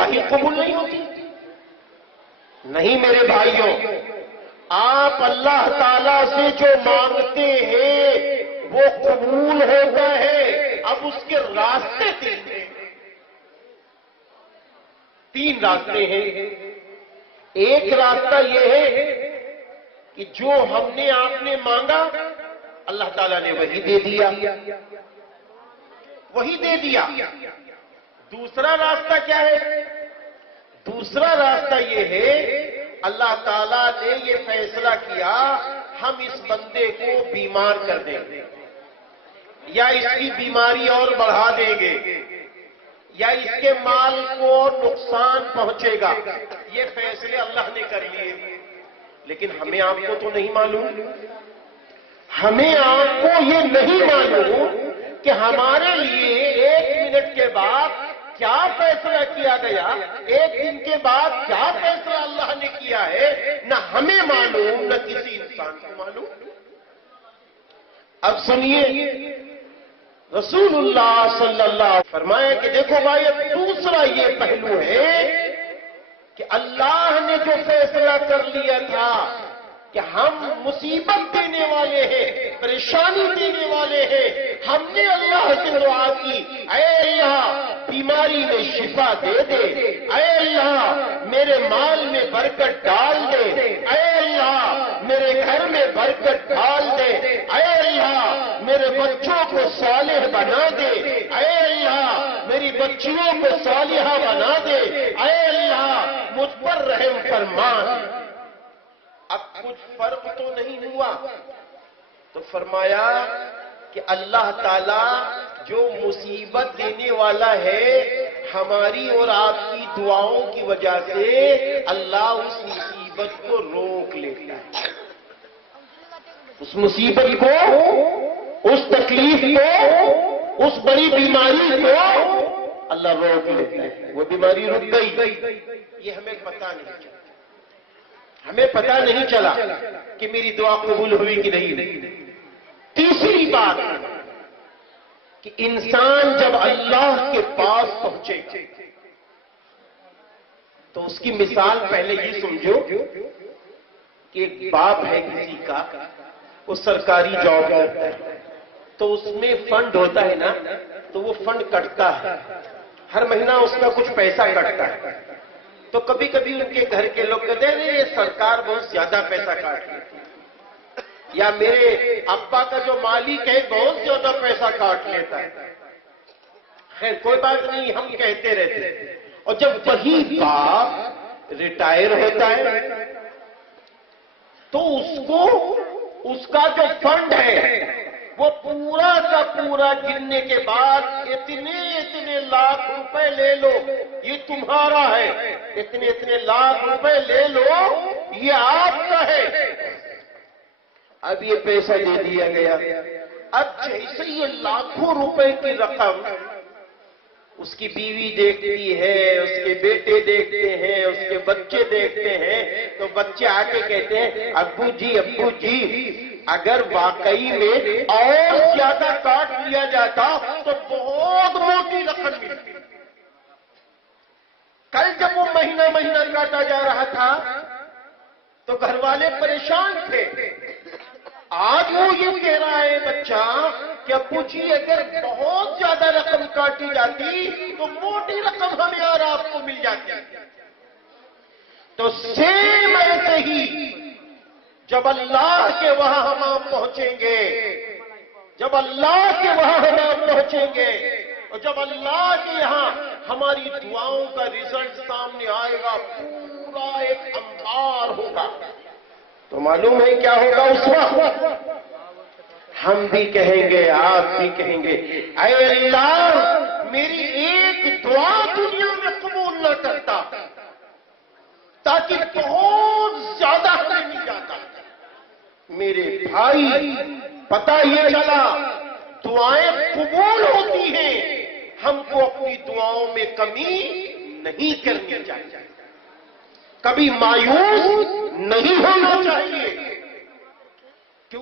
دعا ہی قبول نہیں ہوتی؟ نہیں میرے بھائیوں، آپ اللہ تعالیٰ سے جو مانگتے ہیں وہ قبول ہوتا ہے۔ اب اس کے راستے تین راستے ہیں۔ ایک راستہ یہ ہے کہ جو ہم نے آپ نے مانگا اللہ تعالیٰ نے وہی دے دیا، وہی دے دیا۔ دوسرا راستہ کیا ہے؟ دوسرا راستہ یہ ہے اللہ تعالیٰ نے یہ فیصلہ کیا ہم اس بندے کو بیمار کر دیں گے، یا اس کی بیماری اور بڑھا دیں گے، یا اس کے مال کو نقصان پہنچے گا۔ یہ فیصلے اللہ نے کر لیے، لیکن ہمیں آپ کو تو نہیں معلوم، ہمیں آپ کو یہ نہیں معلوم کہ ہمارے لیے 1 منٹ کے بعد کیا فیصلہ کیا گیا، 1 دن کے بعد کیا فیصلہ اللہ نے کیا ہے، نہ ہمیں معلوم نہ کسی انسان کو معلوم۔ اب سنیے، رسول اللہ صلی اللہ علیہ وسلم فرمایا کہ دیکھو بھائی، دوسرا یہ پہلو ہے کہ اللہ نے جو فیصلہ کر لیا تھا کہ ہم مصیبت دینے والے ہیں، پریشانی دینے والے ہیں، ہم نے اللہ سے دعا کی، اے اللہ بیماری میں شفا دے دے، اے اللہ میرے مال میں برکت ڈال دے، اے اللہ میرے گھر میں برکت ڈال دے، اے اللہ میرے بچوں کو صالح بنا دے، اے اللہ میری بچیوں کو صالحہ بنا دے، اے اللہ مجھ پر رحم فرما۔ اب کچھ فرق تو نہیں ہوا، تو فرمایا کہ اللہ تعالیٰ جو مصیبت دینے والا ہے، ہماری اور آپ کی دعاؤں کی وجہ سے اللہ اس مصیبت کو روک لیتا ہے، اس مصیبت کو، اس تکلیف کو، اس بڑی بیماری کو اللہ روک لیتا ہے۔ وہ بیماری رک گئی، یہ ہمیں پتہ نہیں چلا، ہمیں پتہ نہیں چلا کہ میری دعا قبول ہوئی کہ نہیں۔ تیسری بات کہ انسان جب اللہ کے پاس پہنچے تو اس کی مثال پہلے یہ سمجھو کہ ایک باپ ہے کسی کا، وہ سرکاری جاب کرتا ہے، تو اس میں فنڈ ہوتا ہے نا، تو وہ فنڈ کٹتا ہے، ہر مہینہ اس کا کچھ پیسہ کٹتا ہے، تو کبھی کبھی ان کے گھر کے لوگ کہتے ہیں یہ سرکار بہت زیادہ پیسہ کاٹ لیتی ہے، یا میرے ابا کا جو مالک ہے بہت زیادہ پیسہ کاٹ لیتا ہے۔ خیر کوئی بات نہیں، ہم کہتے رہتے ہیں۔ اور جب وہی باپ ریٹائر ہوتا ہے تو اس کا جو فنڈ ہے وہ پورا کا پورا گننے کے بعد اتنے لاکھ روپے لے لو، یہ تمہارا ہے، اتنے لاکھ روپے لے لو، یہ آپ کا ہے۔ اب یہ پیسہ دے دیا گیا، اب جیسے یہ لاکھوں روپے کی رقم اس کی بیوی دیکھتی ہے، اس کے بیٹے دیکھتے ہیں، اس کے بچے دیکھتے ہیں، تو بچے آ کے کہتے ہیں ابو جی اگر واقعی میں اور زیادہ کاٹ لیا جاتا تو بہت موٹی رقم ملتی۔ کل جب وہ مہینہ کاٹا جا رہا تھا تو گھر والے پریشان تھے، آج وہ یہ کہہ رہا ہے بچہ کہ ابو جی اگر بہت زیادہ رقم کاٹی جاتی تو موٹی رقم ہمیں اور آپ کو مل جاتی۔ تو سیم ایسے ہی جب اللہ کے وہاں ہم آپ پہنچیں گے، جب اللہ کے وہاں ہم آپ پہنچیں گے، اور جب اللہ کے یہاں ہماری دعاؤں کا رزلٹ سامنے آئے گا، پورا ایک انبار ہوگا، تو معلوم ہے کیا ہوگا اس وقت؟ ہم بھی کہیں گے، آپ بھی کہیں گے، اے اللہ میری ایک دعا دنیا میں قبول نہ کرتا تاکہ بہت زیادہ ہمیں مل جاتا۔ میرے بھائی پتہ یہ چلا دعائیں قبول ہوتی ہیں، ہم کو اپنی دعاؤں میں کمی نہیں کرنی چاہیے، کبھی مایوس نہیں ہونا چاہیے۔